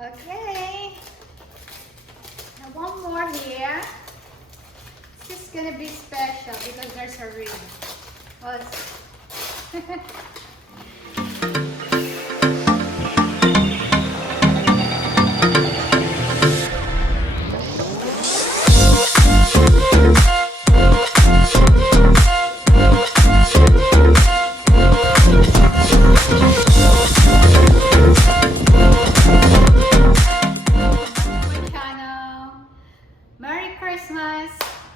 Okay, now one more here. This is gonna be special because there's a ring. Well, my channel. Merry Christmas!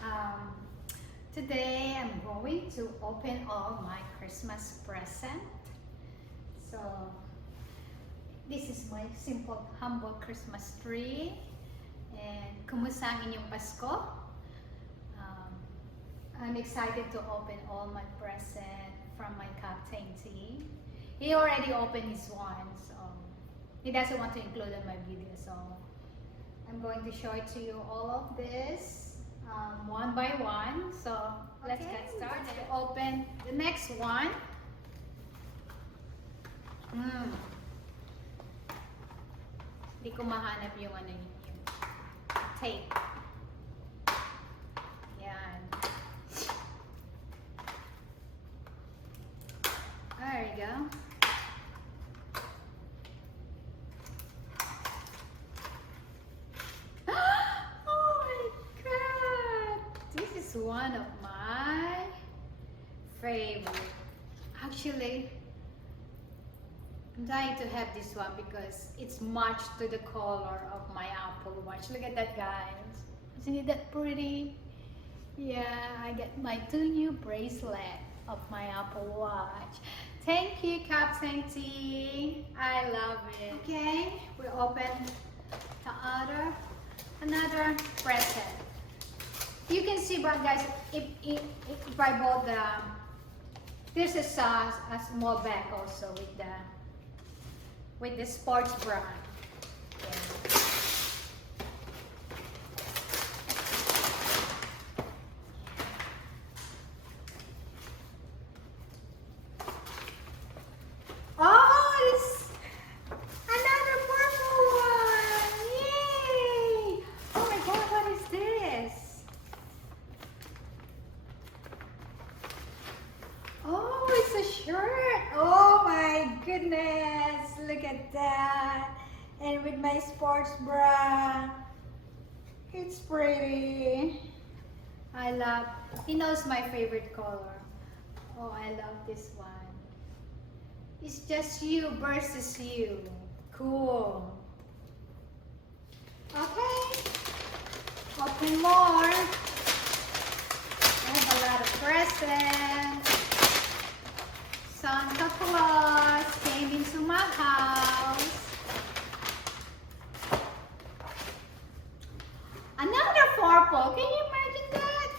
Um, Today I'm going to open all my Christmas present. So this is my simple, humble Christmas tree. And kumusta ang inyong Pasko? Um, I'm excited to open all my present from my captain team. He already opened his one, so he doesn't want to include in my video. So I'm going to show it to you all of this one by one. So let's get started. To open the next one. Hindi ko mahanap yung ano yung tape. Yan. There you go. One of my favorite. Actually, I'm dying to have this one because it's matched to the color of my Apple Watch. Look at that, guys. Isn't it that pretty? Yeah, I get my 2 new bracelet of my Apple Watch. Thank you, Captain T. I love it. Okay, we open another present. You can see, but guys, if I bought this is a small bag also with the sports bra. Yeah. Oh, it's another purple one! Yay! Oh my God, what is this? Oh, it's a shirt. Oh my goodness. Look at that. And with my sports bra. It's pretty. He knows my favorite color. Oh, I love this one. It's just you versus you. Cool. Okay. Open more. I have a lot of presents. Santa Claus came into my house. Another purple. Can you imagine that?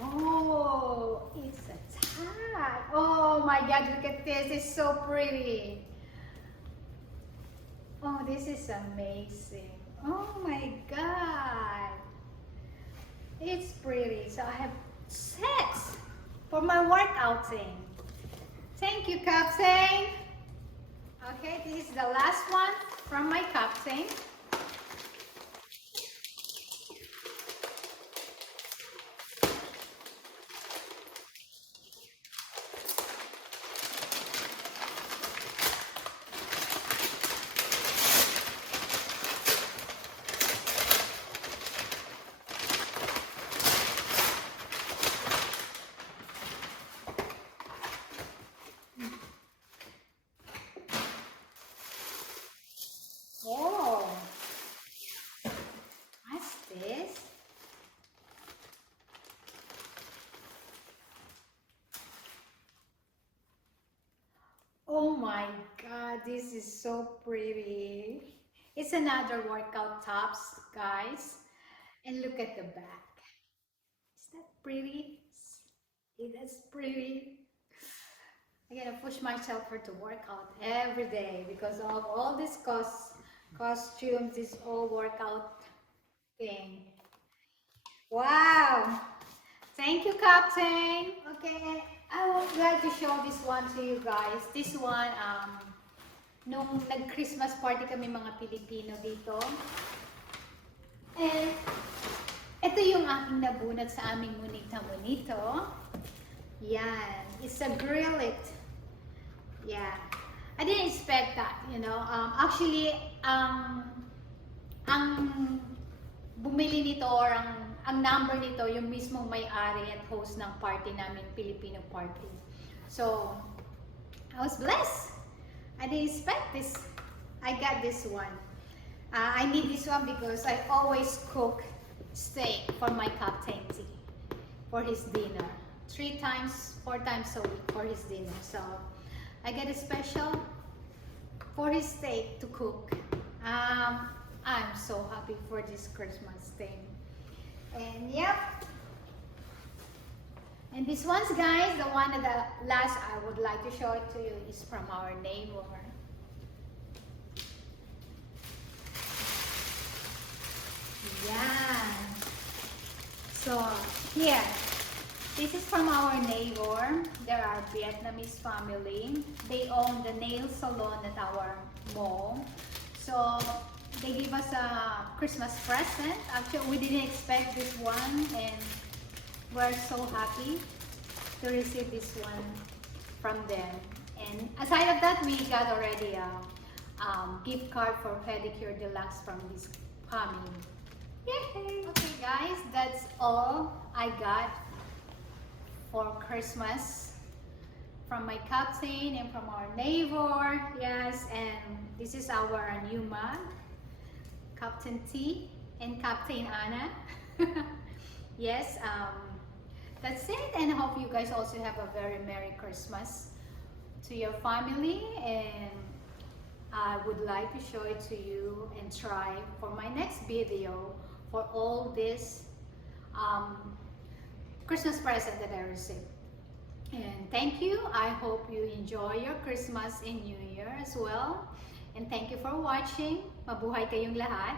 Oh, it's a tag. Oh my God, look at this. It's so pretty. Oh, this is amazing. Oh my God. It's pretty. So I have 6 for my workout thing. Thank you, Captain. Okay, this is the last one from my Captain. Oh, what's this? Oh my God, this is so pretty. It's another workout tops, guys. And look at the back. Is that pretty? It is pretty. I gotta push myself for to work out every day because of all these costumes, this all workout thing. Wow! Captain. Okay, I would like to show this one to you guys. This one, nung nag-Christmas party kami mga Pilipino dito. And ito yung aking nabunot sa aming monito. Yan, it's a grill it. Yeah, I didn't expect that, you know. Actually, ang bumili nito or ang number nito, yung mismong may-ari at host ng party namin, Filipino party. So, I was blessed. I didn't expect this. I got this one. I need this one because I always cook steak for my Captain T for his dinner. 3 times, 4 times a week for his dinner. So, I get a special for his steak to cook. I'm so happy for this Christmas thing. And yep. And this one's, guys, the one of the last I would like to show it to you is from our neighbor. Yeah. So here, this is from our neighbor. They're our Vietnamese family. They own the nail salon at our mall. So they give us a Christmas present. Actually, we didn't expect this one, and we're so happy to receive this one from them. And aside of that, we got already a gift card for Pedicure Deluxe from this family. Yay! Okay guys, that's all I got for Christmas from my Captain and from our neighbor. Yes, and this is our new mug, Captain T and Captain Anna. Yes, that's it, and I hope you guys also have a very Merry Christmas to your family, and I would like to show it to you and try for my next video for all this Christmas present that I received. And thank you. I hope you enjoy your Christmas and New Year as well. And thank you for watching. Mabuhay kayong lahat.